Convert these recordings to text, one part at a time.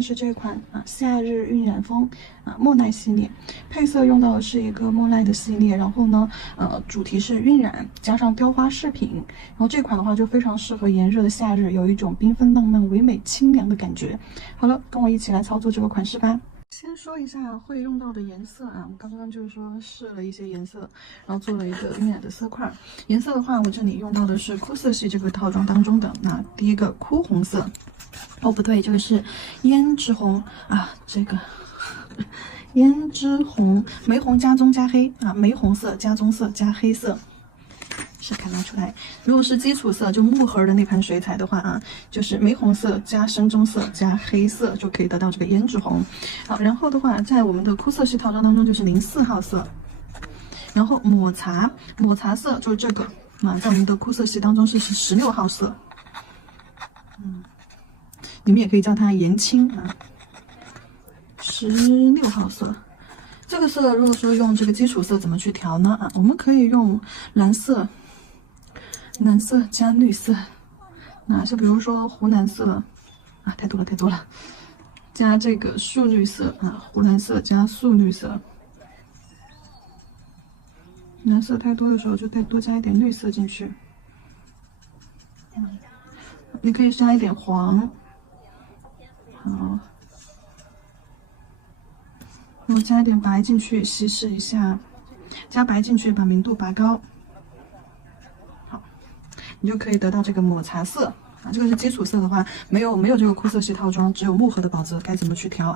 的是这款夏日晕染风莫奈系列，配色用到的是一个莫奈的系列，然后呢主题是晕染加上雕花饰品，然后这款的话就非常适合炎热的夏日，有一种缤纷浪漫、唯美清凉的感觉。好了，跟我一起来操作这个款式吧。先说一下会用到的颜色我刚刚就是说试了一些颜色，然后做了一个晕染的色块。颜色的话，我这里用到的是枯色系这个套装当中的第一个枯红色。哦，不对，这个是胭脂红这个胭脂红，玫红加棕加黑玫红色加棕色加黑色。是看得出来，如果是基础色，就木盒的那盘水彩的话就是玫红色加深棕色加黑色，就可以得到这个胭脂红。好，然后的话，在我们的枯色系套装当中就是04号色，然后抹茶色就是这个在我们的枯色系当中是16号色，你们也可以叫它岩青16号色。这个色如果说用这个基础色怎么去调呢我们可以用蓝色加绿色，就比如说湖蓝色太多了，加这个素绿色湖蓝色加素绿色。蓝色太多的时候就再多加一点绿色进去。你可以加一点黄，好，我加一点白进去稀释一下，加白进去把明度拔高。好，你就可以得到这个抹茶色这个是基础色的话，没有这个枯色系套装，只有木盒的宝泽，该怎么去调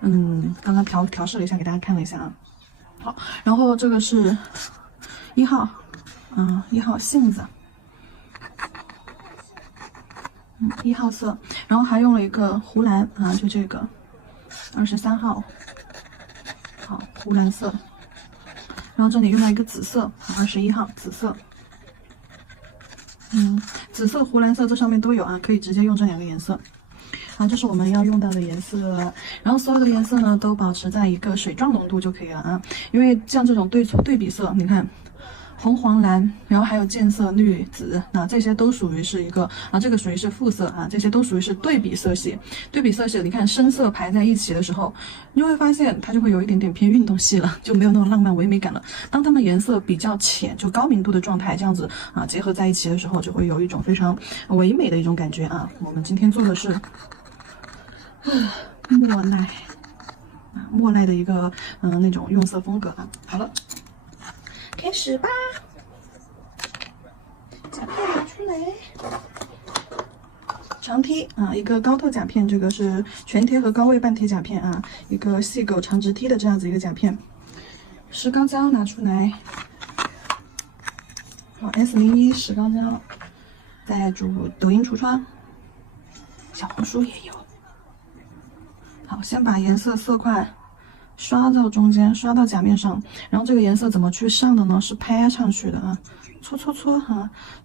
刚刚调试了一下，给大家看了一下好，然后这个是1号1号杏子1号色，然后还用了一个湖蓝就这个23号好湖蓝色，然后这里用到一个紫色21号紫色紫色湖蓝色这上面都有可以直接用这2个颜色这是我们要用到的颜色，然后所有的颜色呢都保持在一个水状浓度就可以了因为像这种对比色，你看红黄蓝，然后还有渐色绿紫这些都属于是一个这个属于是副色这些都属于是对比色系。对比色系你看深色排在一起的时候，你就会发现它就会有一点点偏运动系了，就没有那种浪漫唯美感了。当它们颜色比较浅，就高明度的状态这样子结合在一起的时候，就会有一种非常唯美的一种感觉我们今天做的是莫奈的一个那种用色风格好了，开始吧。甲片拿出来，长梯一个高透甲片，这个是全贴和高位半贴甲片一个细狗长直梯的这样子一个甲片。石膏胶拿出来，好 S01石膏胶，在抖音橱窗，小红书也有。好，先把颜色色块刷到中间，刷到甲面上，然后这个颜色怎么去上的呢？是拍上去的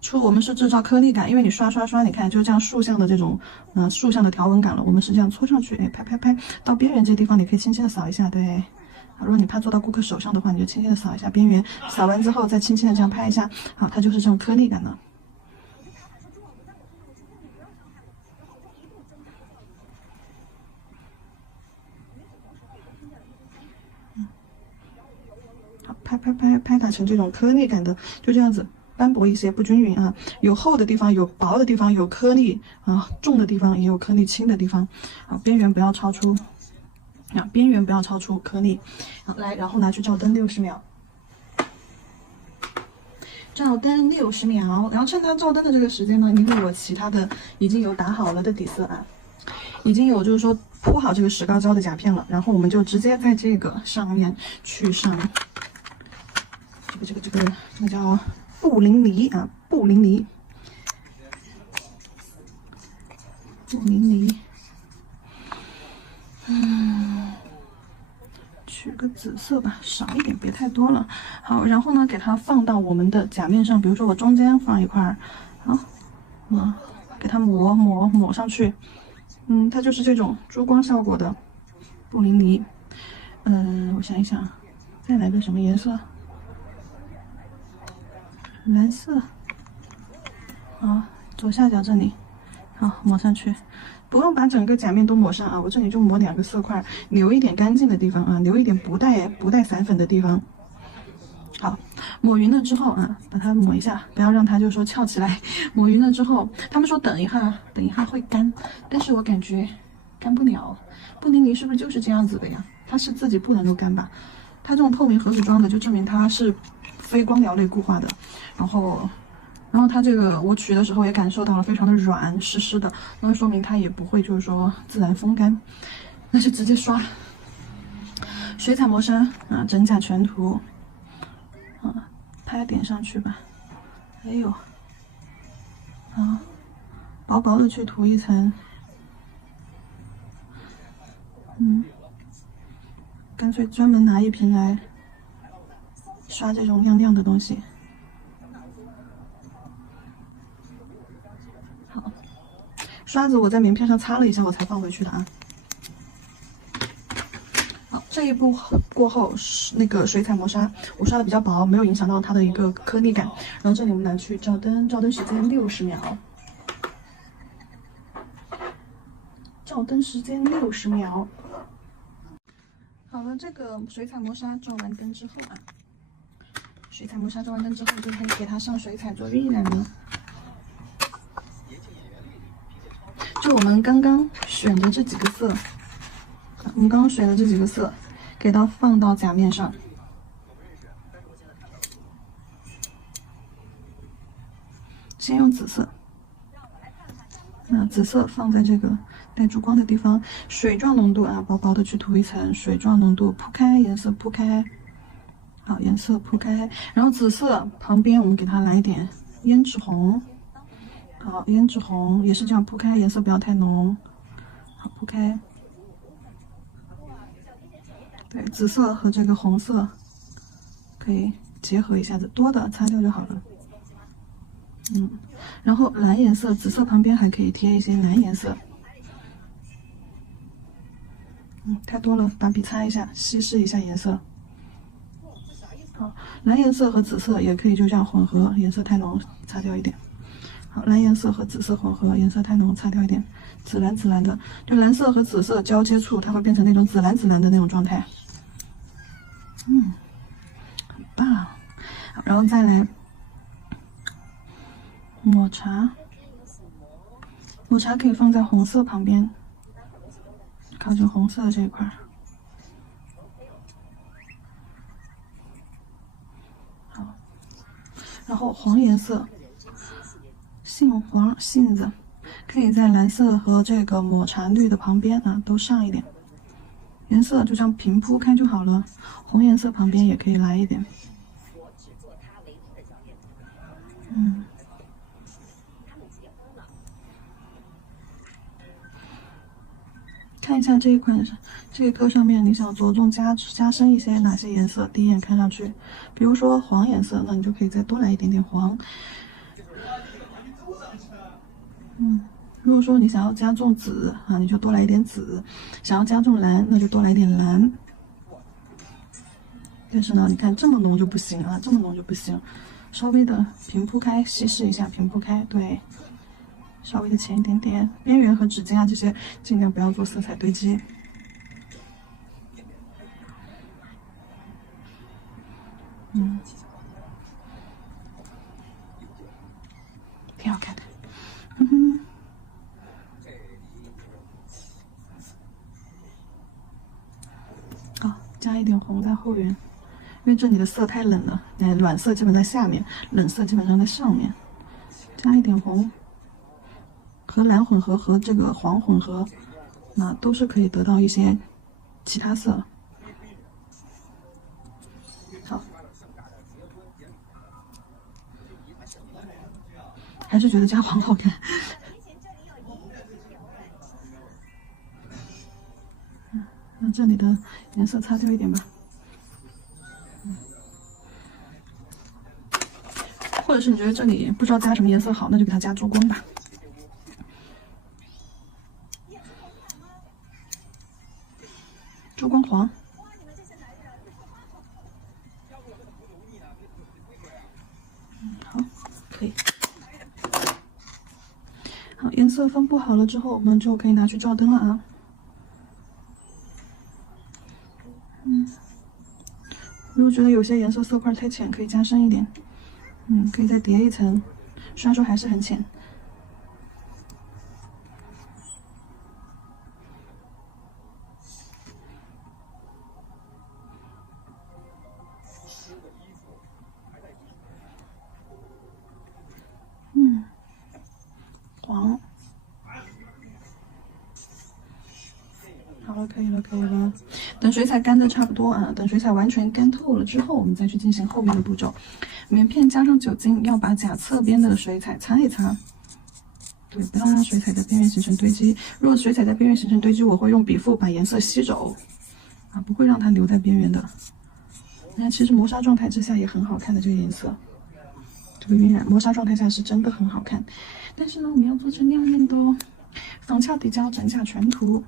搓我们是制造颗粒感，因为你刷，你看就这样竖向的这种竖向的条纹感了，我们是这样搓上去，拍到边缘这地方，你可以轻轻的扫一下，对。如果你怕做到顾客手上的话，你就轻轻的扫一下边缘，扫完之后再轻轻的这样拍一下，好，它就是这种颗粒感的。拍打成这种颗粒感的，就这样子斑驳一些，不均匀有厚的地方，有薄的地方，有颗粒重的地方也有颗粒轻的地方边缘不要超出边缘不要超出颗粒来，然后拿去照灯60秒，照灯60秒，然后趁它照灯的这个时间呢，因为我其他的已经有打好了的底色已经有就是说铺好这个石膏胶的甲片了，然后我们就直接在这个上面去上这个叫布林尼布林尼，取个紫色吧，少一点，别太多了。好，然后呢，给它放到我们的甲面上，比如说我中间放一块好，给它抹上去。它就是这种珠光效果的布林尼。我想一想，再来个什么颜色？蓝色。好，左下角这里，好，抹上去。不用把整个甲面都抹上啊，我这里就抹2个色块，留一点干净的地方啊，留一点不带散粉的地方。好，抹匀了之后啊，把它抹一下，不要让它就是说翘起来。抹匀了之后，他们说等一下会干，但是我感觉干不了。布丁尼是不是就是这样子的呀？它是自己不能够干吧？它这种透明盒子装的，就证明它是非光疗类固化的。然后它这个我取的时候也感受到了非常的软湿湿的，那说明它也不会就是说自然风干，那就直接刷。水彩磨砂啊，真假全涂。拍点上去吧，还有，啊，薄薄的去涂一层，干脆专门拿一瓶来刷这种亮亮的东西。好，刷子我在棉片上擦了一下，我才放回去的啊。好，这一步过后，那个水彩磨砂我刷的比较薄，没有影响到它的一个颗粒感。然后这里我们拿去照灯，照灯时间60秒。照灯时间60秒。好了，这个水彩磨砂照完灯之后啊，就可以给它上水彩做晕染了。就我们刚刚选的这几个色。给它放到甲面上。先用紫色，那紫色放在这个带珠光的地方，水状浓度啊，薄薄的去涂一层，水状浓度铺开，颜色铺开，好，颜色铺开，然后紫色旁边我们给它来一点胭脂红，好，胭脂红也是这样铺开，颜色不要太浓，好，铺开。对，紫色和这个红色可以结合一下子，多的擦掉就好了。然后蓝颜色，紫色旁边还可以贴一些蓝颜色。太多了，把笔擦一下，稀释一下颜色。好，蓝颜色和紫色也可以就这样混合，颜色太浓，擦掉一点。好，蓝颜色和紫色混合，颜色太浓，擦掉一点。紫蓝紫蓝的，就蓝色和紫色交接处，它会变成那种紫蓝紫蓝的那种状态。很棒。然后再来抹茶，抹茶可以放在红色旁边，靠近红色的这一块。好，然后黄颜色，杏黄杏子，可以在蓝色和这个抹茶绿的旁边啊都上一点，颜色就这样平铺开就好了。红颜色旁边也可以来一点。看一下这一颗上面，你想着重加深一些哪些颜色？第一眼看上去，比如说黄颜色，那你就可以再多来一点点黄。如果说你想要加重紫啊，你就多来一点紫；想要加重蓝，那就多来一点蓝。但是呢，你看这么浓就不行啊，稍微的平铺开，稀释一下，平铺开，对。稍微的浅一点点，边缘和指尖啊这些尽量不要做色彩堆积。挺好看的。好，加一点红在后缘，因为这里的色太冷了，暖色基本在下面，冷色基本上在上面。加一点红。和蓝混合和这个黄混合，那都是可以得到一些其他色。好，还是觉得加黄好看。那这里的颜色擦掉一点吧。或者是你觉得这里不知道加什么颜色好，那就给它加珠光吧。珠光黄。好，可以。好，颜色色分布好了之后，我们就可以拿去照灯了啊。如果觉得有些颜色色块太浅，可以加深一点。可以再叠一层，虽然说还是很浅。黄。好了，可以了，可以了。等水彩干的差不多啊，等水彩完全干透了之后，我们再去进行后面的步骤。棉片加上酒精，要把甲侧边的水彩擦一擦。对，不要让水彩在边缘形成堆积。如果水彩在边缘形成堆积，我会用笔腹把颜色吸走，啊，不会让它留在边缘的。那其实磨砂状态之下也很好看的这个颜色，这个晕染磨砂状态下是真的很好看。但是呢，我们要做成亮面的哦。仿鞘底胶整甲全涂。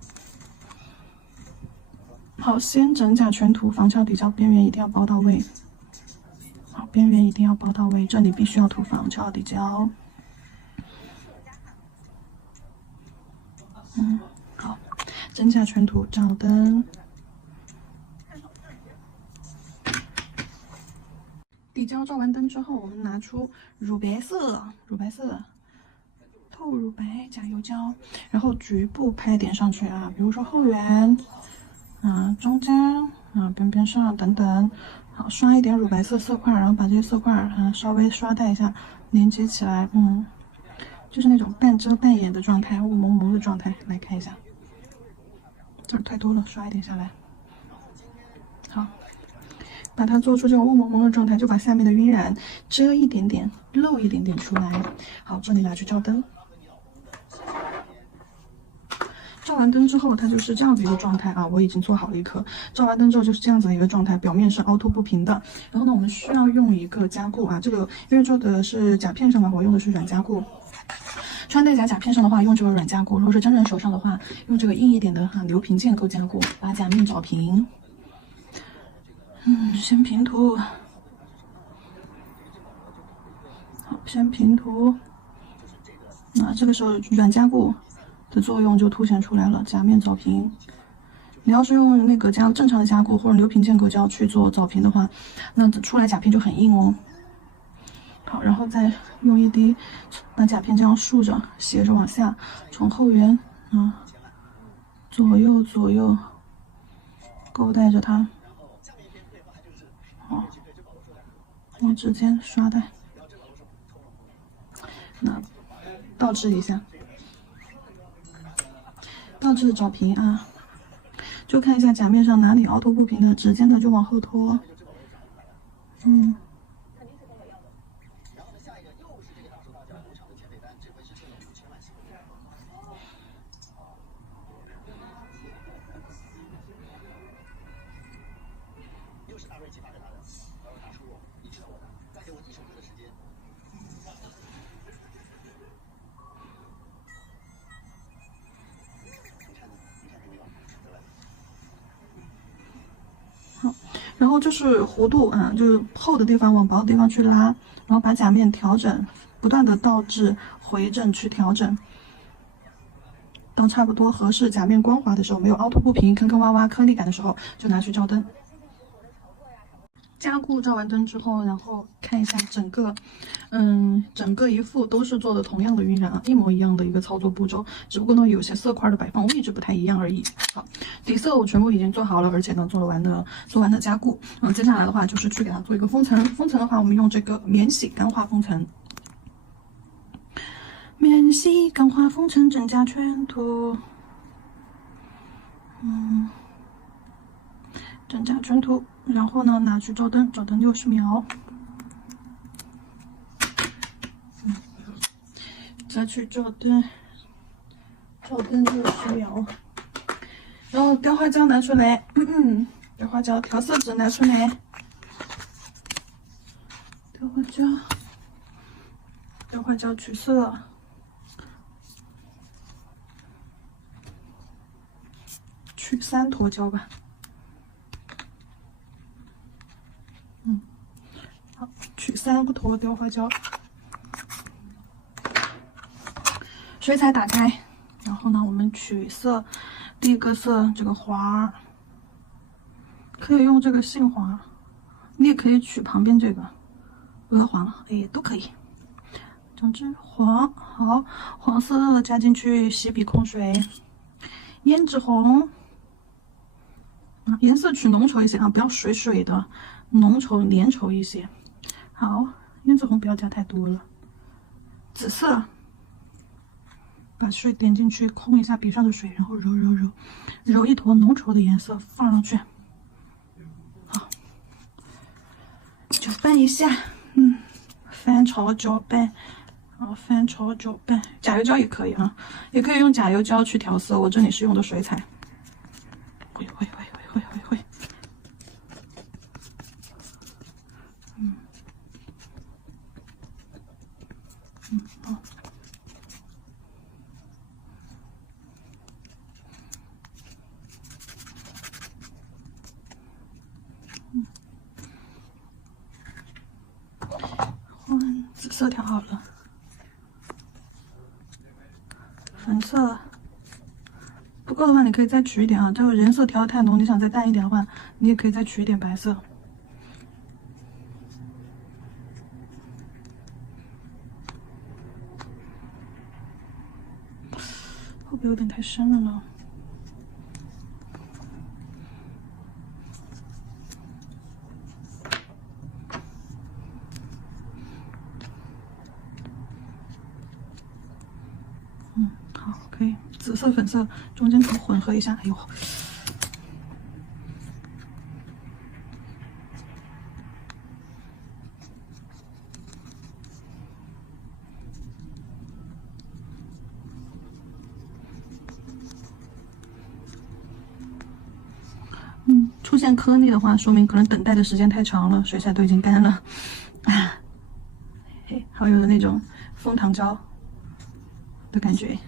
好，先整甲全涂，仿鞘底胶边缘一定要包到位。好，边缘一定要包到位，这里必须要涂仿鞘底胶。好，整甲全涂，照灯。底胶照完灯之后，我们拿出乳白色，透乳白甲油胶，然后局部拍点上去啊，比如说后缘，中间，边边上等等。好，刷一点乳白色色块，然后把这些色块稍微刷带一下，连接起来，就是那种半遮半掩的状态，雾蒙蒙的状态。来看一下，这儿太多了，刷一点下来。好，把它做出这种雾蒙蒙的状态，就把下面的晕染遮一点点，露一点点出来。好，这里拿去照灯。照完灯之后，它就是这样子一个状态啊！我已经做好了一颗。照完灯之后就是这样子的一个状态，表面是凹凸不平的。然后呢，我们需要用一个加固啊，这个因为做的是甲片上嘛，我用的是软加固。穿戴甲片上的话，用这个软加固；如果是真人手上的话，用这个硬一点的流平建构加固，把甲面找平。先平涂。好，先平涂。那这个时候软加固的作用就凸显出来了，甲面藻平。你要是用那个正常的加固或者流平建构胶去做藻平的话，那出来甲片就很硬哦。好，然后再用一滴把甲片这样竖着斜着往下，从后缘左右勾带着它，好，往指尖刷带，那倒置一下。倒置找平啊，就看一下甲面上哪里凹凸不平的，指尖的就往后拖。然后就是弧度就是厚的地方往薄的地方去拉，然后把甲面调整，不断的倒置回正去调整，到差不多合适甲面光滑的时候，没有凹凸不平、坑坑洼洼、颗粒感的时候，就拿去照灯。加固照完灯之后，然后看一下整个一副都是做的同样的晕染一模一样的一个操作步骤，只不过呢有些色块的摆放位置不太一样而已。好，底色我全部已经做好了，而且呢做完的加固。接下来的话就是去给它做一个封层。封层的话，我们用这个免洗干化封层。免洗干化封层整甲全涂。整甲全涂，然后呢拿去照灯，照灯60秒。再去照灯，照灯60秒。然后雕花胶拿出来，雕花胶调色纸拿出来，雕花胶取色，取3坨胶吧。好，取3坨雕花胶。水彩打开，然后呢，我们取色。第一个色这个花，可以用这个杏花，你也可以取旁边这个鹅黄，哎，都可以。总之黄，好，黄色加进去，洗笔控水。胭脂红，颜色取浓稠一些啊，不要水水的，浓稠粘稠一些。好，胭脂红不要加太多了。紫色，把水点进去，控一下笔上的水，然后揉一坨浓稠的颜色放上去。好，搅拌一下，翻炒搅拌。翻炒搅拌，甲油胶也可以啊，也可以用甲油胶去调色。我这里是用的水彩。会，好。紫色调好了。粉色不够的话，你可以再取一点啊。这个人色调的太浓，你想再淡一点的话，你也可以再取一点白色。会不会有点太深了呢？好，可以。紫色、粉色中间可以混合一下。哎呦，出现颗粒的话，说明可能等待的时间太长了，水彩都已经干了。好有那种枫糖胶的感觉。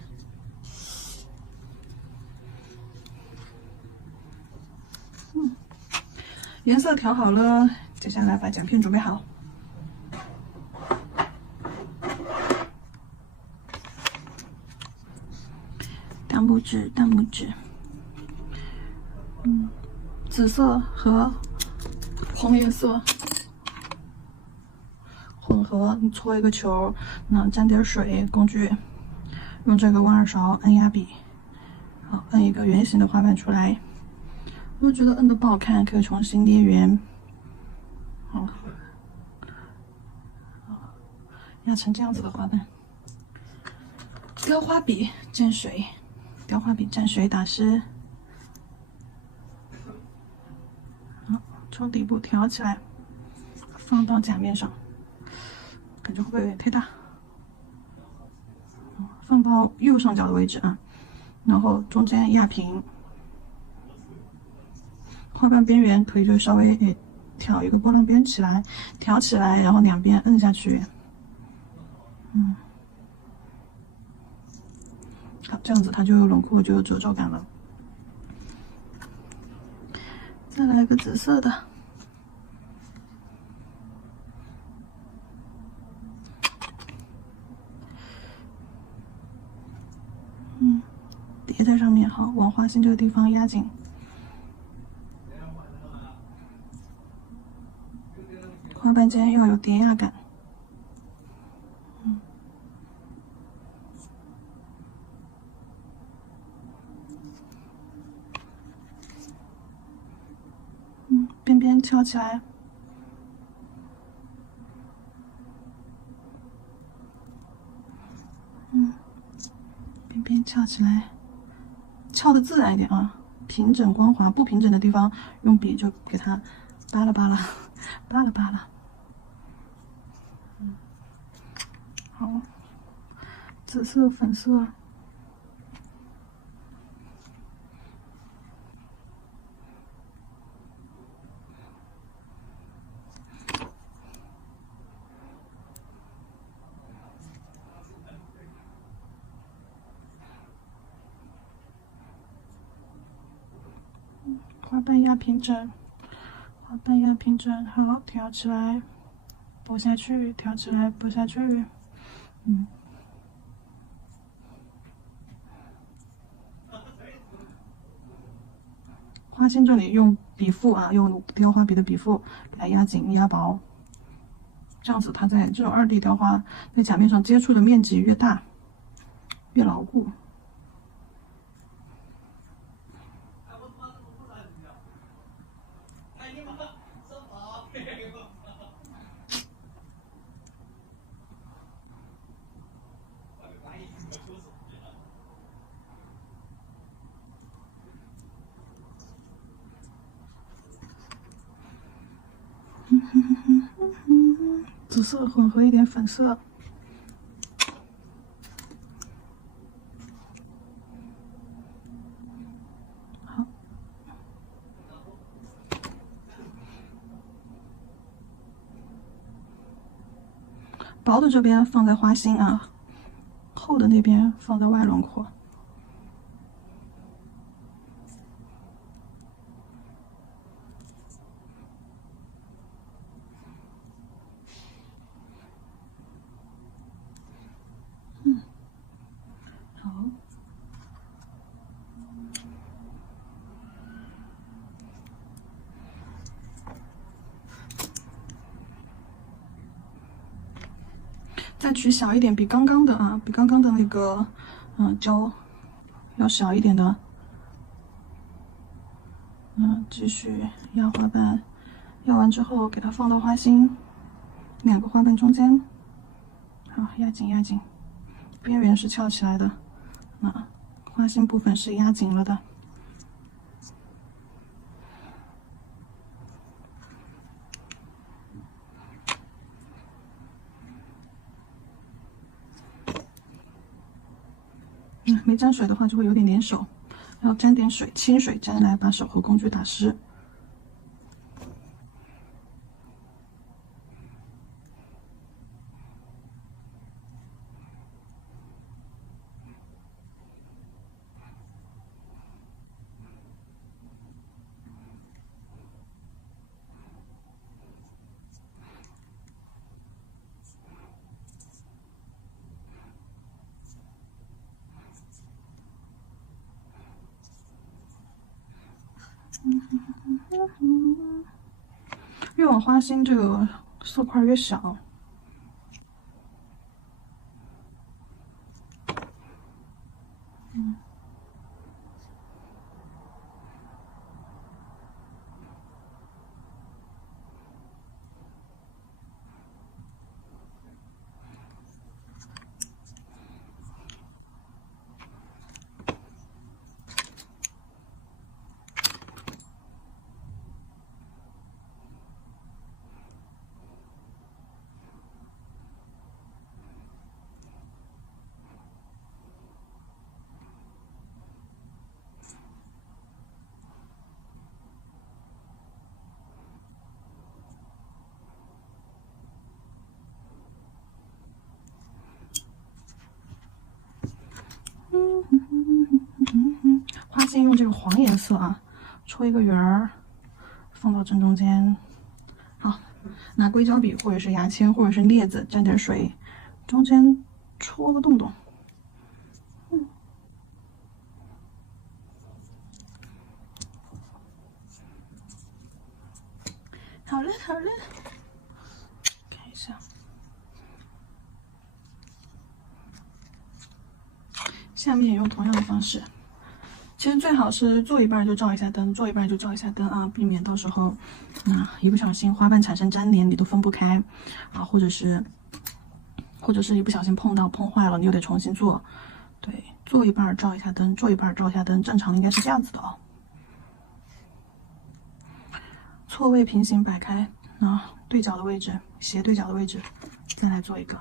颜色调好了，接下来把奖片准备好。大拇指，紫色和红颜色混合，你搓一个球，那沾点水，工具用这个挖耳勺按压笔，好，摁一个圆形的花瓣出来。如果觉得摁的不好看，可以重新捏圆。好，压成这样子的花瓣。雕花笔蘸水，雕花笔蘸水打湿。好，从底部挑起来，放到甲面上。感觉会不会有点太大？放到右上角的位置啊，然后中间压平。花瓣边缘可以就稍微挑一个波浪边起来，挑起来，然后两边摁下去。好，这样子它就有轮廓，就有褶皱感了。再来个紫色的。叠在上面，好，往花心这个地方压紧。花瓣间要有叠压感。边边翘起来。边边翘起来，翘的自然一点啊，平整光滑。不平整的地方，用笔就给它扒拉扒拉，扒拉扒拉。好，紫色、粉色。花瓣压平整，花瓣压平整，好，挑起来，拨下去，挑起来，拨下去，花心这里用笔腹啊，用雕花笔的笔腹给它压紧压薄，这样子它在这种2D 雕花在甲面上接触的面积越大，越牢固。紫色混合一点粉色，好，薄的这边放在花心啊，厚的那边放在外轮廓。好。再取小一点，比刚刚的啊，比刚刚的那个，胶要小一点的，继续压花瓣，压完之后给它放到花心2个花瓣中间，好，压紧压紧，边缘是翘起来的，花心部分是压紧了的。没沾水的话就会有点粘手，要沾点水，清水沾来把手和工具打湿。越往花心这个色块越小。花心用这个黄颜色啊，戳一个圆儿，放到正中间。好，拿硅胶笔或者是牙签或者是镊子沾点水，中间戳个洞洞。好了好了，看一下。下面也用同样的方式，其实最好是做一半就照一下灯，做一半就照一下灯啊，避免到时候一不小心花瓣产生粘连，你都分不开啊，或者是一不小心碰坏了，你又得重新做。对，做一半照一下灯，做一半照一下灯，正常应该是这样子的哦。错位平行摆开对角的位置，斜对角的位置，再来做一个。